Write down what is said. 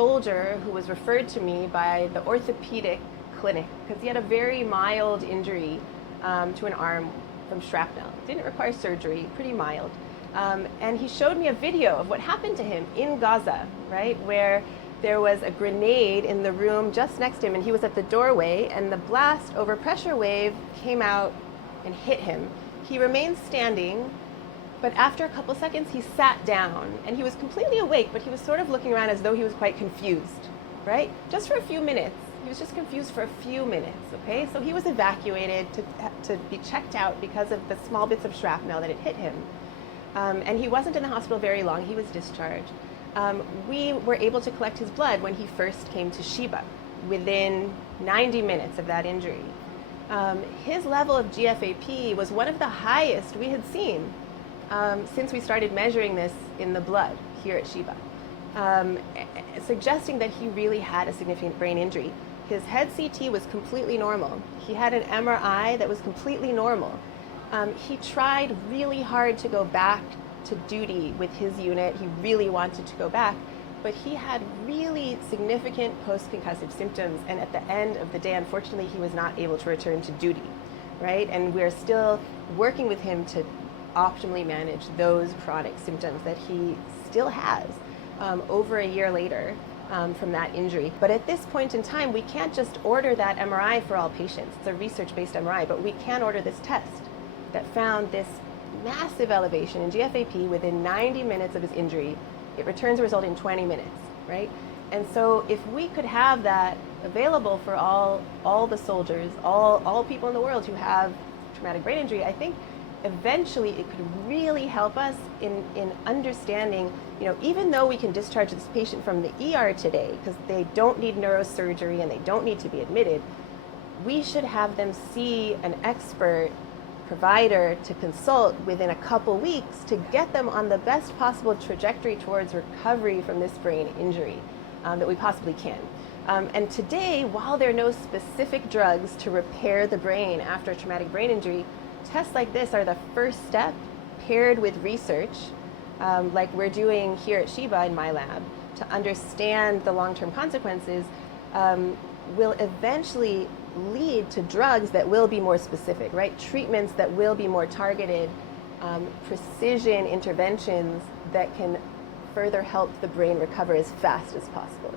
soldier who was referred to me by the orthopedic clinic because he had a very mild injury to an arm from shrapnel. It didn't require surgery, pretty mild. And he showed me a video of what happened to him in Gaza, right, where there was a grenade in the room just next to him, and he was at the doorway, and the blast overpressure wave came out and hit him. He remained standing, but after a couple seconds, he sat down, and he was completely awake, but he was sort of looking around as though he was quite confused, right? Just for a few minutes. He was just confused for a few minutes, okay? So he was evacuated to be checked out because of the small bits of shrapnel that had hit him. And he wasn't in the hospital very long. He was discharged. We were able to collect his blood when he first came to Sheba, within 90 minutes of that injury. His level of GFAP was one of the highest we had seen since we started measuring this in the blood here at Sheba, suggesting that he really had a significant brain injury. His head CT was completely normal. He had an MRI that was completely normal. He tried really hard to go back to duty with his unit. He really wanted to go back, but he had really significant post-concussive symptoms, and at the end of the day, unfortunately, he was not able to return to duty, right? And we're still working with him to optimally manage those chronic symptoms that he still has over a year later from that injury. But at this point in time, we can't just order that MRI for all patients. It's a research-based MRI, but we can order this test that found this massive elevation in GFAP within 90 minutes of his injury. It returns a result in 20 minutes, right? And so if we could have that available for all the soldiers, all people in the world who have traumatic brain injury, I think eventually it could really help us in understanding, even though we can discharge this patient from the ER today because they don't need neurosurgery and they don't need to be admitted, we should have them see an expert provider to consult within a couple weeks to get them on the best possible trajectory towards recovery from this brain injury that we possibly can. And today, while there are no specific drugs to repair the brain after a traumatic brain injury, tests like this are the first step paired with research, like we're doing here at Sheba in my lab, to understand the long-term consequences, will eventually lead to drugs that will be more specific, right? Treatments that will be more targeted, precision interventions that can further help the brain recover as fast as possible.